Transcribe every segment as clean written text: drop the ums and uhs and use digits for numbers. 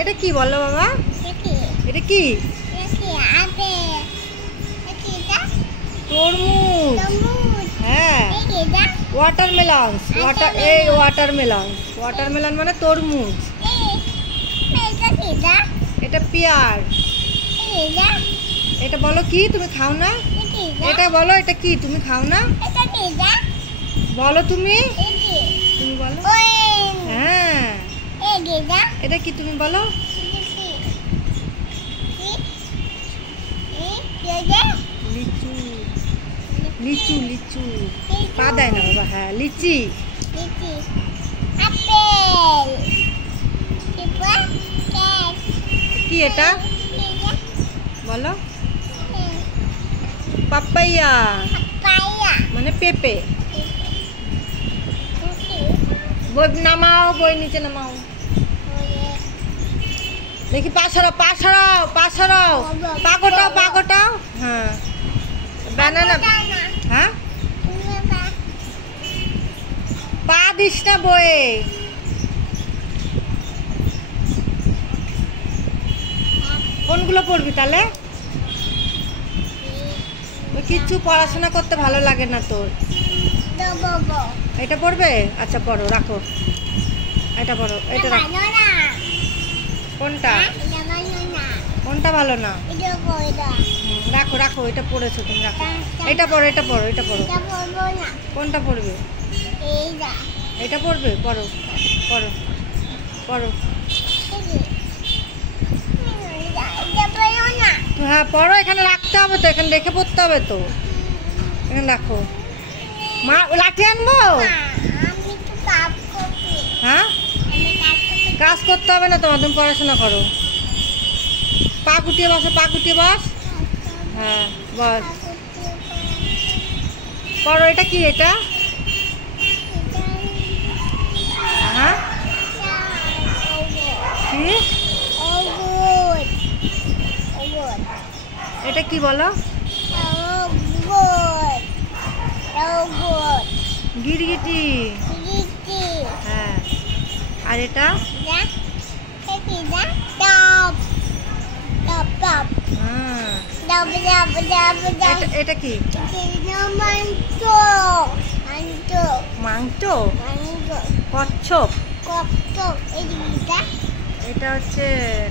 এটা কি বলো বাবা? এটা কি? তরমুজ। হ্যাঁ, ওয়াটারমেলন। ওয়াটারমেলন মানে তরমুজ। এটা পেয়ার। এটা বলো কি? তুমি খাও না? এটা বলো, এটা কি? তুমি খাও না? বলো তুমি বলো। হ্যাঁ, এটা কি? তুমি বলো। লিচু। লিচু লিচু পা দেয় না বাবা। হ্যাঁ, লিচি। কি এটা বলো? পাপাইয়া মানে পেঁপে। বই নামাও, বই নিচে নামাও। দেখি পা সরাও, পা সরাও, পা সরাও, পা গোটাও, পা গোটাও। হ্যাঁ, ব্যানানা। হ্যাঁ, পা দিস না বইয়ে। কোনগুলো পড়বি তাহলে? কিচ্ছু পড়াশোনা করতে ভালো লাগে না তোর। এটা পড়বে? আচ্ছা পড়ো, রাখো। এটা পড়ো, এটা রাখো। কোনটা? কোনটা ভালো না? রাখো রাখো, এটা পড়েছো তুমি, রাখো। এটা পড়ো, এটা পড়ো, এটা পড়ো। কোনটা পড়বে? এটা পড়বে? পড়ো পড়ো পড়ো। হ্যাঁ পড়ো, এখানে রাখতে হবে তো, এখানে রেখে পড়তে হবে তো। এখানে রাখো। মা লাঠি আনবো? হ্যাঁ, কাজ করতে হবে না তোমার, তুমি পড়াশোনা করো। পা গুটিয়ে বসো, পা গুটিয়ে বস। হ্যাঁ বস, পড়ো। এটা কি? এটা হ্যাঁ কি? এটা কি বলো? গিরগিটি। হ্যাঁ, আর এটা? এটা কি? মাংটো। কচ্ছপ। এটা হচ্ছে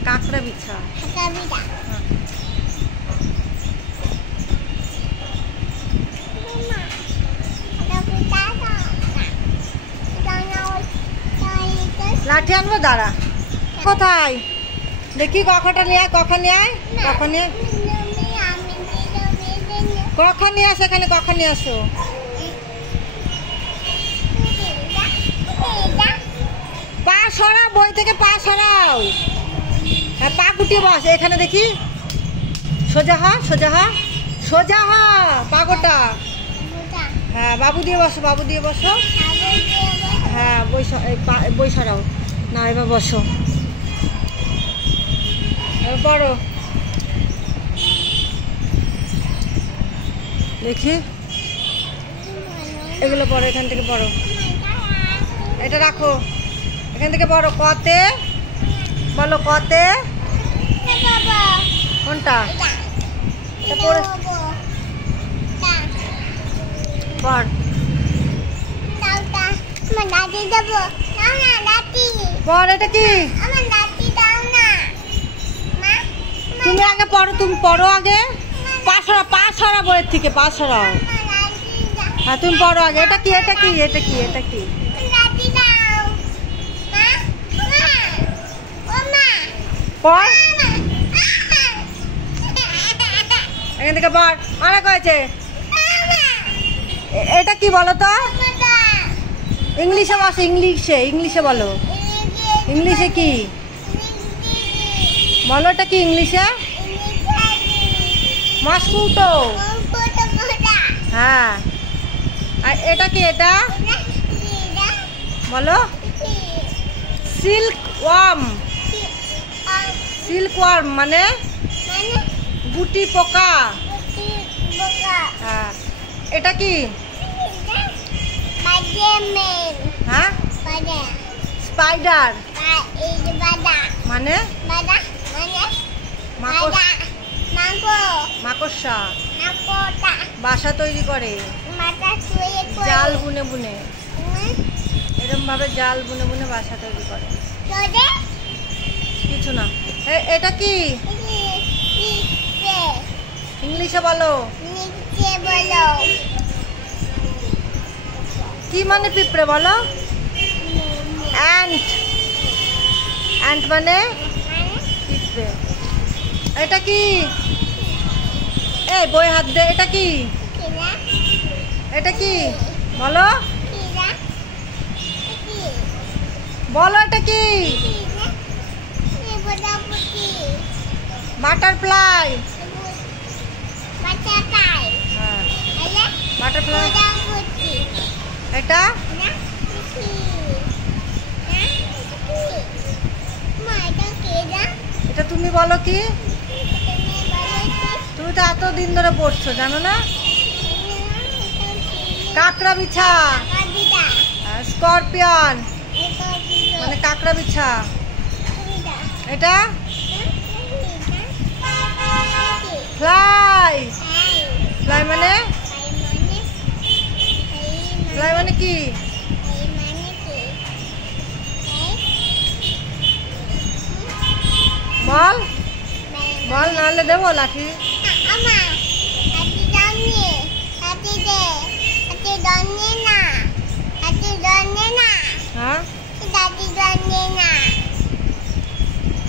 কাঁকড়া বিছা। লাঠি আনবো, দাঁড়া। কোথায় দেখি? কখনটা নিয়ে আয়, কখন নিয়ে আয়, কখন নিয়ে, কখন নিয়ে আসো এখানে, কখন নিয়ে আসো। পা সরাও, বই থেকে পা সরাও। হ্যাঁ, পা গুটিয়ে বস এখানে দেখি। সোজা হ, সোজা হ, সোজা হ, পা গোটা। হ্যাঁ, বাবু দিয়ে বসো, বাবু দিয়ে বসো। হ্যাঁ, বই সরাও না, এবার বসো। এবার পড়ো দেখি। এগুলো পড়ো, এখান থেকে পড়ো। এটা রাখো, এখান থেকে পড়ো। কতে বলো, কতে? কোনটা? এটা পড়ে পড়। পড়, এটা কি? তুমি আগে পড়ো, তুমি পড়ো আগে। পা সরা, পা সরা বইয়ের থেকে, পা সরাও। হ্যাঁ, তুমি পড়ো আগে। এটা কি? এটা কি? এটা কি? এটা কি? পড়, এখান থেকে পড়। অনেক হয়েছে। এটা কি বলো তো? ইংলিশে বসো, ইংলিশে, ইংলিশে বলো। ইংলিশে কি বলো? এটা কি ইংলিশে? মস্কুটো। হ্যাঁ, আর এটা কি? এটা বলো। Silk worm. সিল্ক ওয়ার্ম মানে গুটি পোকা। হ্যাঁ, এটা কি? হ্যাঁ, স্পাইডার। মানে মাকড়সা বাসা তৈরি করে জাল বুনে বুনে, এরকম ভাবে জাল বুনে বুনে বাসা তৈরি করে। কিছু না। এটা কি? ইংলিশে বলো। কি মানে পিঁপড়ে বলো? অ্যান্ট। অ্যান্ট মানে পিঁপড়ে। এটা কি? এই বই হাত দে। এটা কি? এটা কি বলো? বলো এটা কি? বাটারফ্লাই। হ্যাঁ, বাটারফ্লাই। এটা এটা তুমি বলো কি? তুমি তো এতদিন ধরে পড়ছো, জানো না? কাঁকড়া বিছা। স্করপিয়ন মানে কাঁকড়া বিছা। এটা ফ্লাই। ফ্লাই মানে? ফ্লাই মানে কি? বল বল, নাহলে দেবো লাঠি। হ্যাঁ,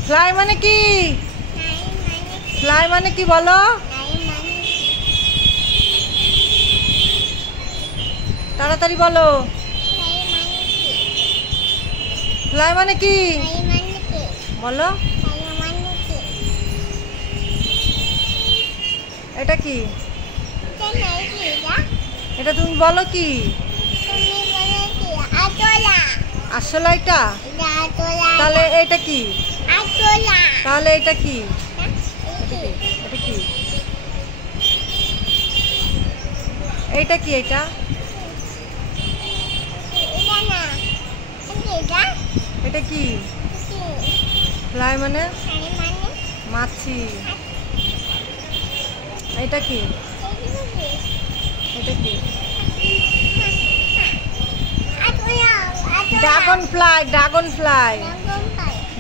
ফ্লাই মানে কি? ফ্লাই মানে কি বলো? তাড়াতাড়ি বলো। ফ্লাই মানে কি বলো? এটা কি? এটা তুমি বলো কি? আসলে এটা তাহলে এটা কি? তাহলে এটা কি? এটা কি? এইটা কি? এটা এটা কি? ফ্লাই মানে মাছি। এটা কি? এটা কি? Dragon fly. Dragon fly.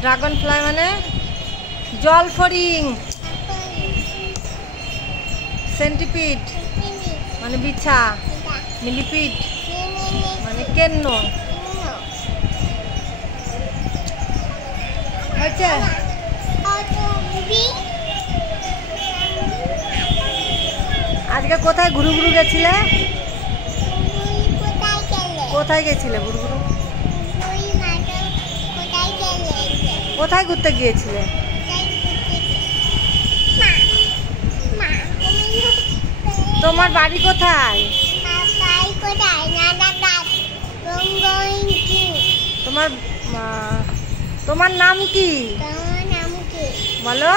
Dragon fly মানে জল ফড়িং। সেন্টিপিড মানে বিছা। মিলিপিড মানে কেন্ন। হচ্ছে আজকে কোথায় ঘুরু ঘুরু গেছিলে? কোথায় গেছিলে ঘুরু ঘুরু? কোথায় ঘুরতে গিয়েছিলে? তোমার বাড়ি কোথায়? তোমার তোমার নাম কি বলো?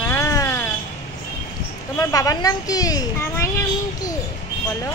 হ্যাঁ, তোমার বাবার নাম কি বলো?